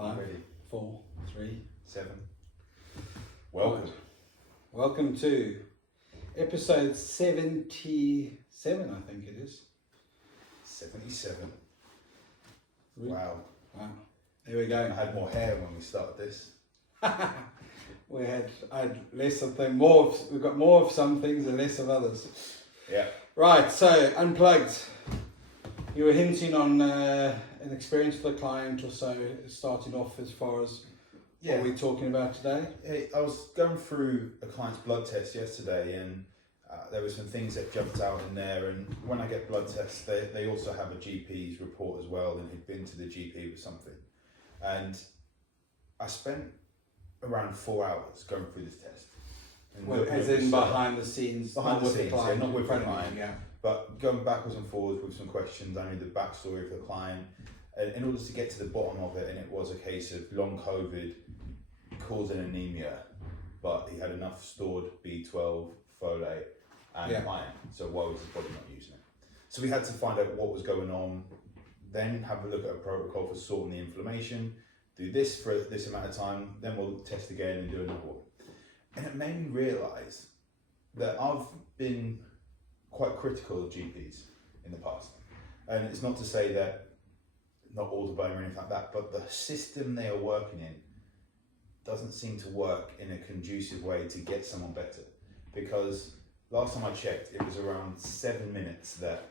5, Ready. 4, 3, 7. Welcome. Right. Welcome to episode 77, I think it is. 77. Really? Wow. Wow. There we I go. had more hair when we started this. I had less of them, we've got more of some things and less of others. Yeah. Right, so Unplugged. You were hinting on an experience with a client or so, starting off as far as what we're talking about today. Hey, I was going through a client's blood test yesterday, and there were some things that jumped out in there. And when I get blood tests, they also have a GP's report as well, and he'd been to the GP with something. And I spent around 4 hours going through this test. And Well, as in behind the scenes, behind the scenes, client, not with the in front of you, client. yeah. But going backwards and forwards with some questions, I knew the backstory of the client, and in order to get to the bottom of it. And it was a case of long COVID causing anemia, but he had enough stored B12, folate, and iron. So why was his body not using it? So we had to find out what was going on, then have a look at a protocol for sorting the inflammation, do this for this amount of time, then we'll test again and do another one. And it made me realise that I've been quite critical of GPs in the past. And it's not to say that not all to blame or anything like that, but the system they are working in doesn't seem to work in a conducive way to get someone better. Because last time I checked, it was around 7 minutes that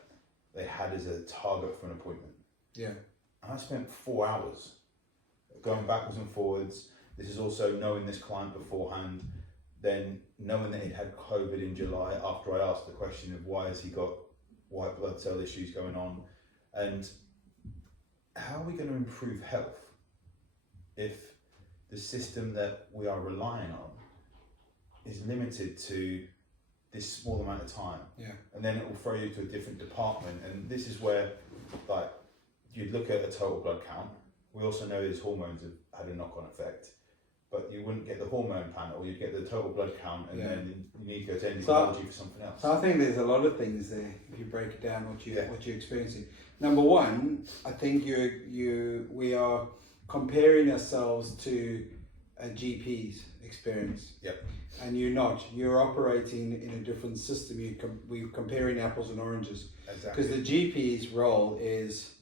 they had as a target for an appointment. Yeah. And I spent 4 hours going backwards and forwards. This is also knowing this client beforehand, then knowing that he had COVID in July after I asked the question of why has he got white blood cell issues going on, and how are we going to improve health if the system that we are relying on is limited to this small amount of time? Yeah. And then it will throw you to a different department, and this is where, like, you'd look at a total blood count. We also know his hormones have had a knock-on effect, but you wouldn't get the hormone panel, you'd get the total blood count, and then you need to go to endocrinology for something else. So I think there's a lot of things there if you break it down what you're experiencing. Number one, I think we are comparing ourselves to a GP's experience. Yep. And you're not. You're operating in a different system. We're comparing apples and oranges. Exactly. Because the GP's role is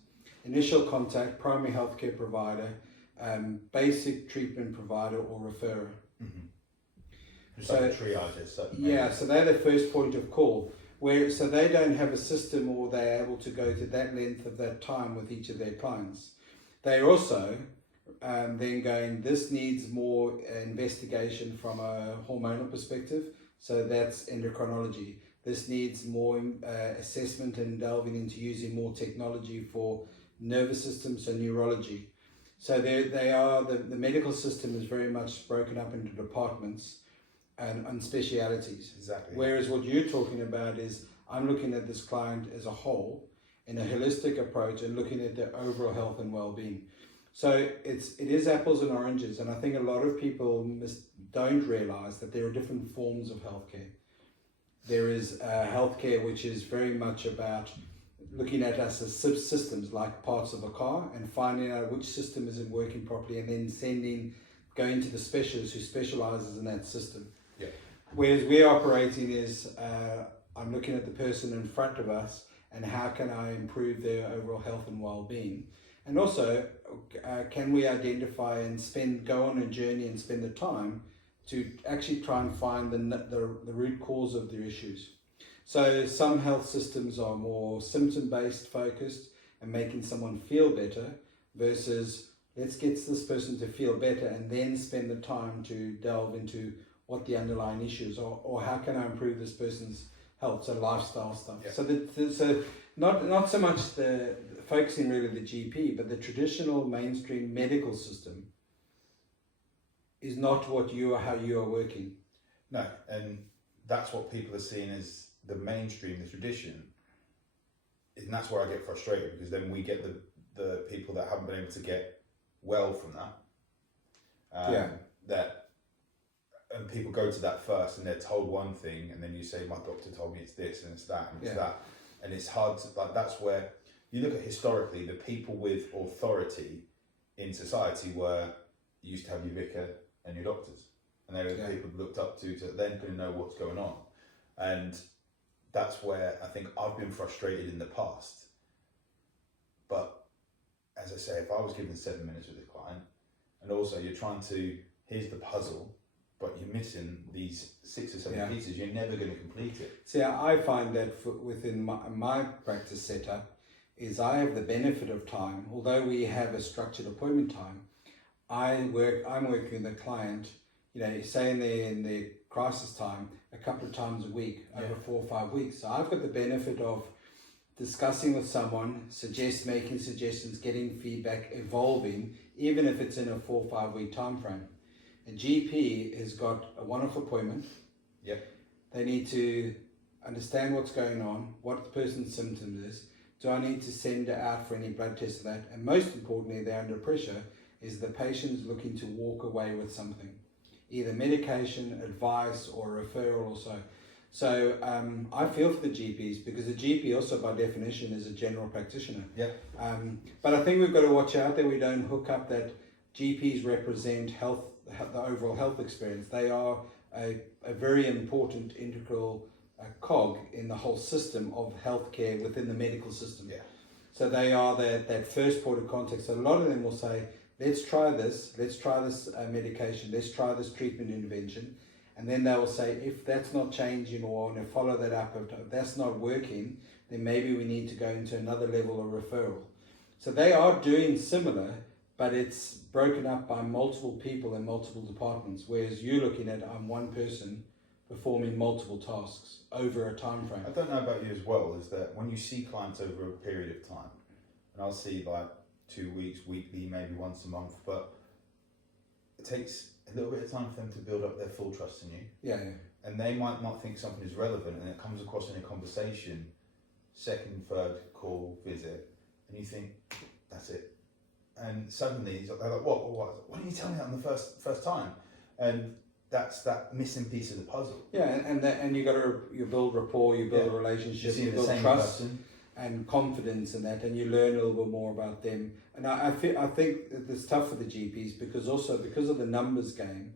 initial contact, primary healthcare provider, basic treatment provider or referrer. Mm-hmm. So like triage as such. Yeah, so they're the first point of call. So they don't have a system, or they're able to go to that length of that time with each of their clients. They're also then going, this needs more investigation from a hormonal perspective, so that's endocrinology. This needs more assessment and delving into using more technology for nervous system, so neurology. So they are, the medical system is very much broken up into departments and specialities. Exactly. Whereas what you're talking about is, I'm looking at this client as a whole in a holistic approach and looking at their overall health and well-being. So it is apples and oranges, and I think a lot of people don't realize that there are different forms of healthcare. There is healthcare which is very much about looking at us as systems, like parts of a car, and finding out which system isn't working properly, and then going to the specialist who specializes in that system. Yeah. Whereas we're operating is, I'm looking at the person in front of us and how can I improve their overall health and well-being. And also, can we identify and go on a journey and spend the time to actually try and find the root cause of their issues. So some health systems are more symptom-based focused and making someone feel better, versus let's get this person to feel better and then spend the time to delve into what the underlying issues are, or how can I improve this person's health, so lifestyle stuff. Yeah. So not so much the focusing really the GP, but the traditional mainstream medical system is not how you are working. No, and that's what people are seeing as the mainstream, the tradition, and that's where I get frustrated, because then we get the people that haven't been able to get well from that. And people go to that first, and they're told one thing, and then you say, my doctor told me it's this and it's that and it's that, and it's hard to, like, that's where you look at historically the people with authority in society where you used to have your vicar and your doctors, and they were the people looked up to then going to know what's going on. And that's where I think I've been frustrated in the past. But as I say, if I was given 7 minutes with a client, and also you're trying to, here's the puzzle, but you're missing these 6 or 7 pieces, you're never going to complete it. See, I find that within my practice setup is I have the benefit of time. Although we have a structured appointment time, I'm working with the client, say in the crisis time, a couple of times a week over 4 or 5 weeks. So I've got the benefit of discussing with someone, making suggestions, getting feedback, evolving, even if it's in a 4 or 5 week time frame. A GP has got a one-off appointment. Yep. They need to understand what's going on, what the person's symptom is. Do I need to send it out for any blood tests of that? And most importantly, they're under pressure, is the patient's looking to walk away with something, either medication, advice, or referral or so. So I feel for the GPs, because the GP also by definition is a general practitioner. Yeah. But I think we've got to watch out that we don't hook up that GPs represent the overall health experience. They are a very important integral cog in the whole system of healthcare within the medical system. Yeah. So they are that first port of contact. So a lot of them will say, let's try this medication, let's try this treatment intervention. And then they will say, if that's not changing or want to follow that up, if that's not working, then maybe we need to go into another level of referral. So they are doing similar, but it's broken up by multiple people in multiple departments, whereas you're looking at one person performing multiple tasks over a time frame. I don't know about you as well, is that when you see clients over a period of time, and I'll see like 2 weeks, weekly, maybe once a month, but it takes a little bit of time for them to build up their full trust in you. Yeah. And they might not think something is relevant, and it comes across in a conversation, second, third call, visit, and you think, that's it. And suddenly they're like, what? Why didn't you tell me that on the first time? And that's that missing piece of the puzzle. Yeah, and you build rapport, you build a relationship, you build trust and confidence in that, and you learn a little bit more about them. And I think it's tough for the GPs because of the numbers game,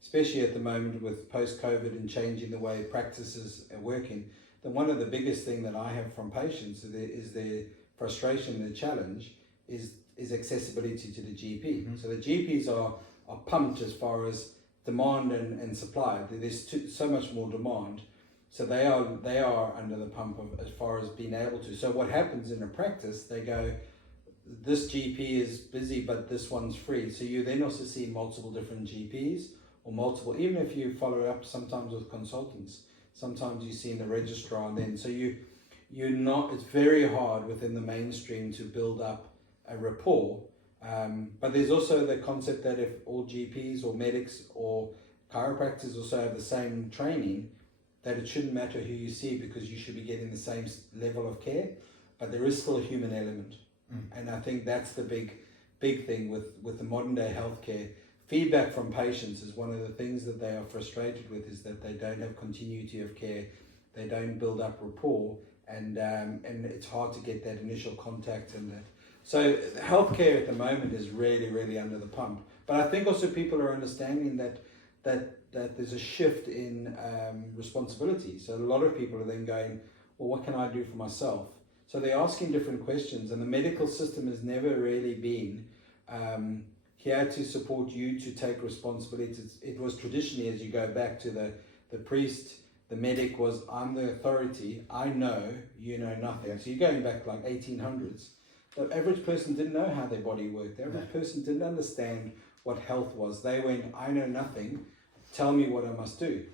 especially at the moment with post-COVID and changing the way practices are working. Then one of the biggest thing that I have from patients is the frustration, the challenge is accessibility to the GP. Mm-hmm. So the GPs are pumped as far as demand and supply. There's so much more demand, so they are under the pump as far as being able to. So what happens in a practice, they go, this GP is busy but this one's free, so you then also see multiple different GPs or multiple, even if you follow up sometimes with consultants, sometimes you see in the registrar, and then so you're not, it's very hard within the mainstream to build up a rapport. But there's also the concept that if all GPs or medics or chiropractors also have the same training, that it shouldn't matter who you see because you should be getting the same level of care, but there is still a human element. And I think that's the big thing with the modern day healthcare. Feedback from patients is one of the things that they are frustrated with, is that they don't have continuity of care, they don't build up rapport, and it's hard to get that initial contact and that. So healthcare at the moment is really, really under the pump. But I think also people are understanding that there's a shift in responsibility. So a lot of people are then going, well, what can I do for myself? So they're asking different questions, and the medical system has never really been here to support you to take responsibility. It was traditionally, as you go back to the priest, the medic was, I'm the authority, I know, you know nothing. So you're going back like 1800s. The average person didn't know how their body worked. The average person didn't understand what health was. They went, I know nothing, tell me what I must do.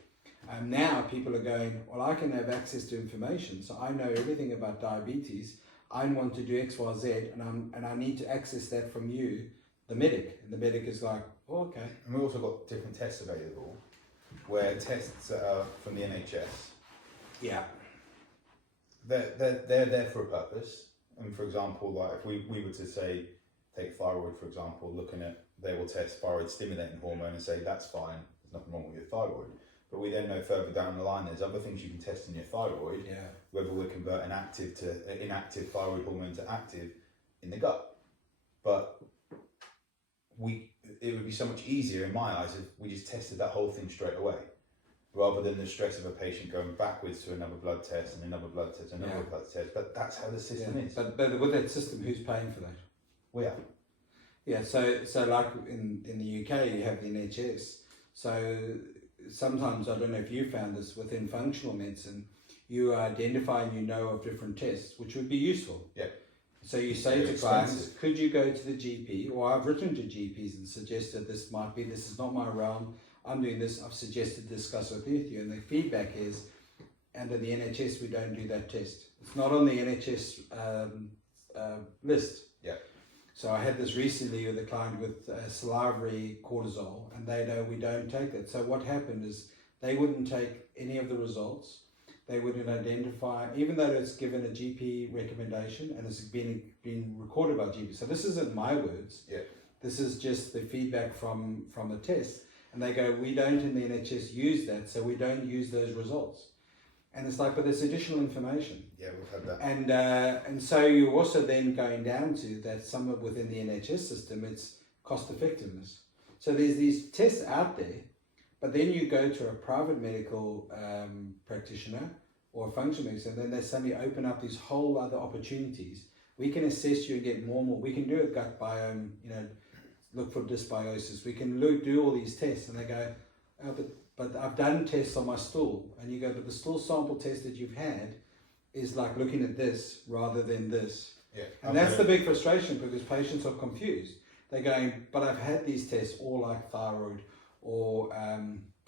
And now people are going, well, I can have access to information, so I know everything about diabetes. I want to do X, Y, Z, and I need to access that from you, the medic. And the medic is like, oh, okay. And we've also got different tests available, where tests are from the NHS. Yeah. They're there for a purpose. And for example, like if we were to say, take thyroid for example, looking at, they will test thyroid stimulating hormone and say that's fine, there's nothing wrong with your thyroid. But we then know further down the line there's other things you can test in your thyroid, whether we're converting inactive thyroid hormone to active in the gut. But it would be so much easier in my eyes if we just tested that whole thing straight away, rather than the stress of a patient going backwards to another blood test and another blood test and another blood test. But that's how the system is. But with that system, who's paying for that? We are. Yeah, so like in the UK, you have the NHS. So sometimes, I don't know if you found this, within functional medicine, you identify and you know of different tests, which would be useful. Yeah. So you say to clients, could you go to the GP? Or I've written to GPs and suggested this is not my realm, I'm doing this, I've suggested discuss it with you. And the feedback is, under the NHS, we don't do that test. It's not on the NHS list. Yeah. So I had this recently with a client with salivary cortisol, and they know we don't take that. So what happened is they wouldn't take any of the results. They wouldn't identify, even though it's given a GP recommendation and it's been recorded by GP. So this isn't my words. Yeah. This is just the feedback from the test. And they go, we don't in the NHS use that, so we don't use those results. And it's like, but there's additional information. Yeah, we've had that. And so you're also then going down to that somewhere within the NHS system, it's cost effectiveness. So there's these tests out there, but then you go to a private medical practitioner or a functional medicine, and then they suddenly open up these whole other opportunities. We can assess you and get more and more. We can do a gut biome, look for dysbiosis. We can do all these tests, and they go, oh, but I've done tests on my stool. And you go, but the stool sample test that you've had is like looking at this rather than this. Yeah. And that's the big frustration, because patients are confused. They're going, but I've had these tests all like thyroid or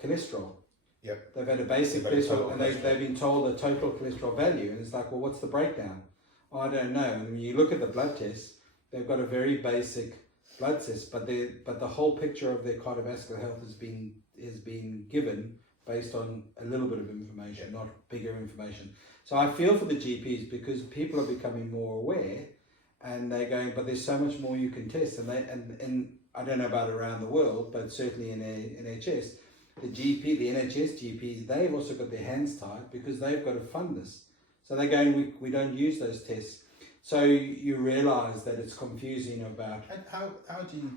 cholesterol. Yep. They've had a basic cholesterol, and they've been told a total cholesterol value. And it's like, well, what's the breakdown? Oh, I don't know. And when you look at the blood tests, they've got a very basic blood test, but the whole picture of their cardiovascular health has been given based on a little bit of information, not bigger information. So I feel for the GPs, because people are becoming more aware, and they're going, but there's so much more you can test. And I don't know about around the world, but certainly in NHS, the NHS GPs, they've also got their hands tied, because they've got to fund this. So they're going, we don't use those tests. So you realise that it's confusing about... And how do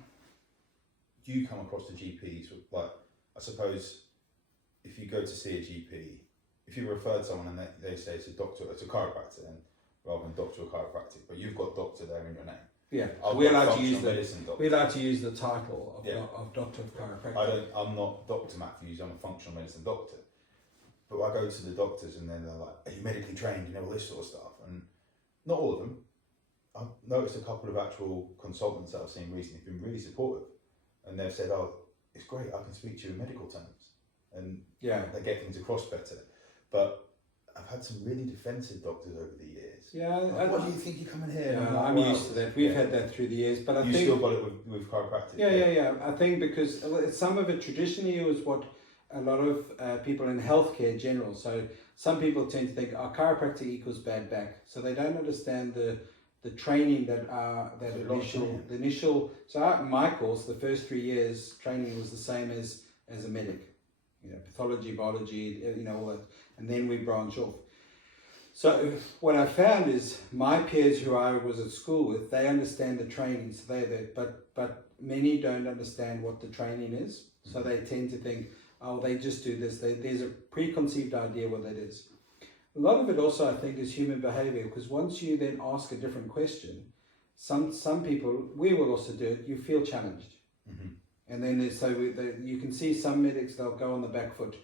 you come across the GPs? Like, I suppose if you go to see a GP, if you refer someone and they say it's a doctor, it's a chiropractor, and rather than doctor or chiropractic, but you've got doctor there in your name. Yeah, We're allowed to use the title of Doctor of Chiropractic. I'm not Dr. Matthews, I'm a functional medicine doctor. But I go to the doctors and then they're like, are you medically trained? You know, all this sort of stuff. And not all of them. I've noticed a couple of actual consultants that I've seen recently have been really supportive. And they've said, oh, it's great, I can speak to you in medical terms. And they get things across better. But I've had some really defensive doctors over the years. Yeah. Like, what do you think you're coming here? Yeah, I'm used to that. We've had that through the years. But I think... You still got it with chiropractic? Yeah. I think because some of it traditionally was what a lot of people in healthcare in general. So some people tend to think, chiropractic equals bad back. So they don't understand the training the initial. So my course, the first 3 years training was the same as a medic. Pathology, biology, all that, and then we branch off. So what I found is my peers who I was at school with, they understand the training, so they're there, but many don't understand what the training is. So they tend to think, oh, they just do this. There's a preconceived idea what that is. A lot of it also, I think, is human behavior, because once you then ask a different question, some people, we will also do it, you feel challenged. Mm-hmm. And then you can see some medics, they'll go on the back foot.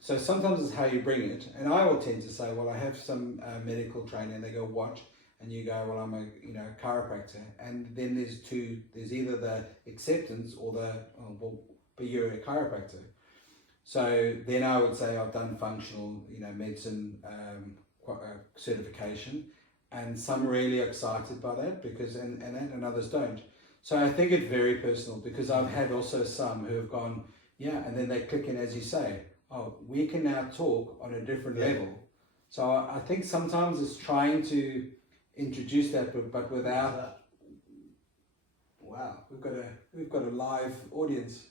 So sometimes it's how you bring it. And I will tend to say, well, I have some medical training, and they go, what? And you go, well, I'm a chiropractor. And then there's either the acceptance or but you're a chiropractor. So then I would say I've done functional, medicine certification, and some are really excited by that and others don't. So I think it's very personal, because I've had also some who have gone, and then they click in, as you say, oh, we can now talk on a different level. So I think sometimes it's trying to introduce that, but without. Wow, we've got a live audience.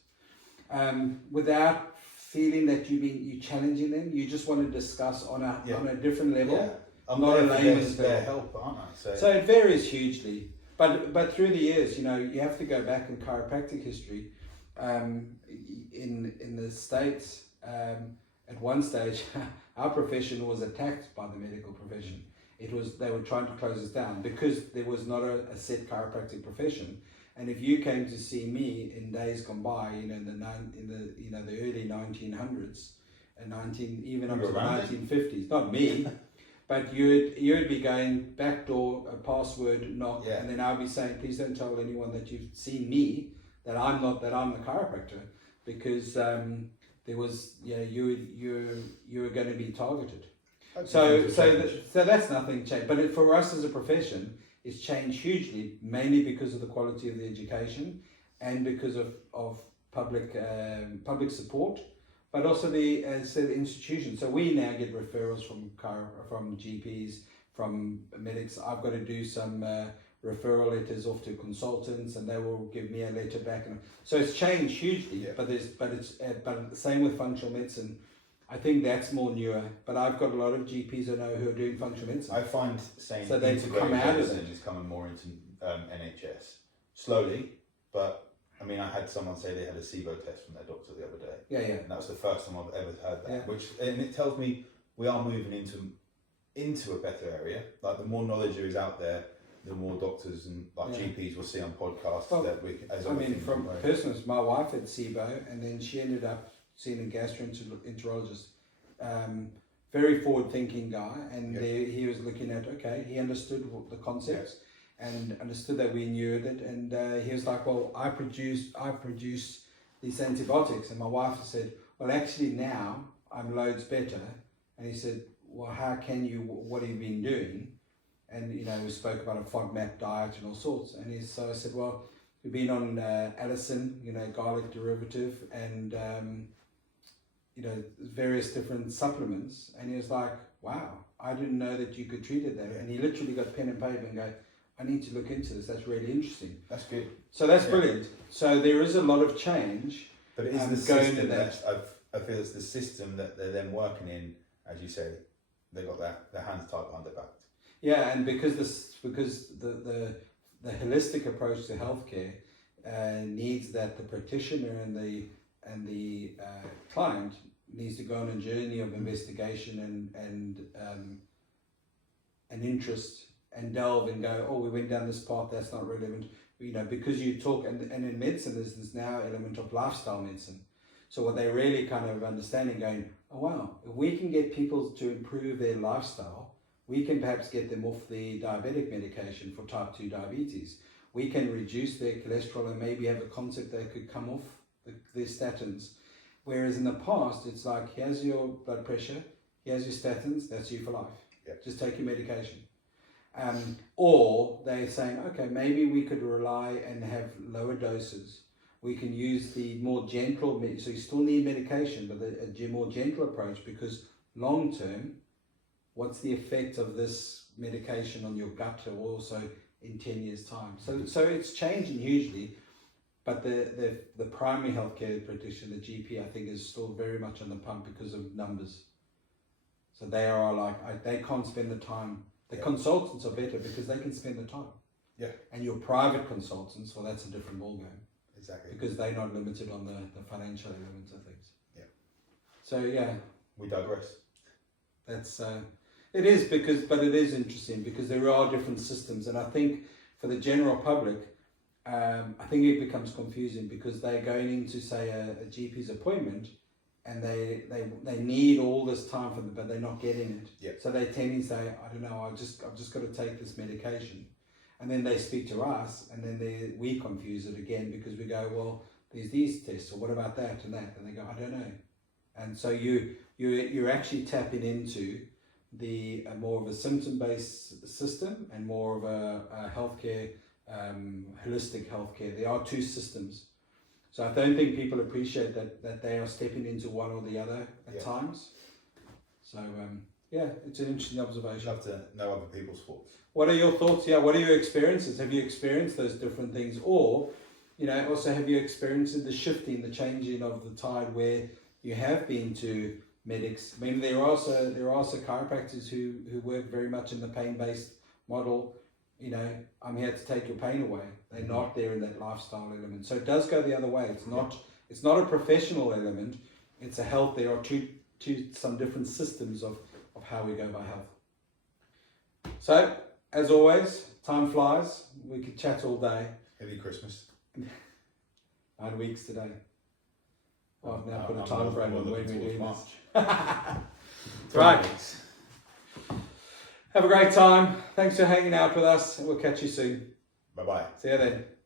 Without feeling that you're challenging them, you just want to discuss on a different level. Yeah. I'm not a layman's their level. help, aren't I? So it varies hugely. But through the years, you have to go back in chiropractic history. In the States, at one stage, our profession was attacked by the medical profession. They were trying to close us down because there was not a set chiropractic profession. And if you came to see me in days gone by, in the early 1900s, and even up to the 1950s, not me, but you'd be going back door, a password knock, and then I'd be saying, please don't tell anyone that you've seen me, that I'm the chiropractor, because there was you were going to be targeted. So that's nothing changed. But for us as a profession, it's changed hugely, mainly because of the quality of the education and because of public support, but also the institution. So we now get referrals from GPs, from medics. I've got to do some referral letters off to consultants, and they will give me a letter back. And so it's changed hugely. Yeah. But the same with functional medicine. I think that's more newer, but I've got a lot of GPs I know who are doing functional medicine. I find saying so they've come out of it. Is coming more into NHS slowly, but I mean, I had someone say they had a SIBO test from their doctor the other day. Yeah. And that was the first time I've ever heard that. And it tells me we are moving into a better area. Like the more knowledge there is out there, the more doctors and GPs we'll see on podcasts that we. From personal, my wife had SIBO, and then she ended up seeing a gastroenterologist, very forward-thinking guy, and he was looking at, he understood the concepts and understood that we knew it, and he was like, well, I produce these antibiotics, and my wife said, well, actually now I'm loads better, and he said, well, how can you, what have you been doing? And we spoke about a FODMAP diet and all sorts, and so I said, well, we've been on allicin, garlic derivative, and various different supplements, and he was like, wow, I didn't know that you could treat it that way. And he literally got pen and paper and go, I need to look into this, that's really interesting. That's good. So that's brilliant. So there is a lot of change. But it is the system I feel it's the system that they're then working in, as you say, they got their hands tied behind their back. Yeah, and because the holistic approach to healthcare needs that the practitioner and the client needs to go on a journey of investigation and interest and delve and go, oh, we went down this path, that's not relevant. Because you talk, and in medicine there's this now element of lifestyle medicine. So what they're really kind of understanding, going, oh wow, if we can get people to improve their lifestyle, we can perhaps get them off the diabetic medication for type 2 diabetes. We can reduce their cholesterol and maybe have a concept they could come off their statins. Whereas in the past, it's like, here's your blood pressure, here's your statins, that's you for life. Yep. Just take your medication. Or they're saying, okay, maybe we could rely and have lower doses. We can use the more gentle, so you still need medication, but a more gentle approach, because long term, what's the effect of this medication on your gut or also in 10 years' time? So it's changing hugely, but the primary healthcare practitioner, the GP, I think is still very much on the pump because of numbers. So they are like, they can't spend the time. The consultants are better because they can spend the time. Yeah. And your private consultants, well, that's a different ballgame. Exactly. Because they're not limited on the financial elements of things. Yeah. So yeah. We digress. That's it is but it is interesting because there are different systems, and I think for the general public, I think it becomes confusing because they're going into say a GP's appointment, and they need all this time for them, but they're not getting it. Yeah. So they tend to say, I don't know, I've just got to take this medication, and then they speak to us, and then we confuse it again because we go, well, there's these tests, or what about that and that, and they go, I don't know, and so you're actually tapping into the more of a symptom-based system and more of a healthcare, holistic healthcare. There are two systems. So I don't think people appreciate that they are stepping into one or the other at times. So it's an interesting observation. Love to know other people's thoughts. What are your thoughts? Yeah, what are your experiences? Have you experienced those different things? Or, also have you experienced the shifting, the changing of the tide where you have been to medics? I mean, there are also chiropractors who work very much in the pain-based model. you know, I'm here to take your pain away. They're not there in that lifestyle element. So it does go the other way. It's not a professional element. It's a health. There are some different systems of how we go by health. So, as always, time flies. We could chat all day. Happy Christmas. 9 weeks today. Well, I've now put a time frame on when we're doing March. this. Right. Have a great time. Thanks for hanging out with us. We'll catch you soon. Bye bye. See you then.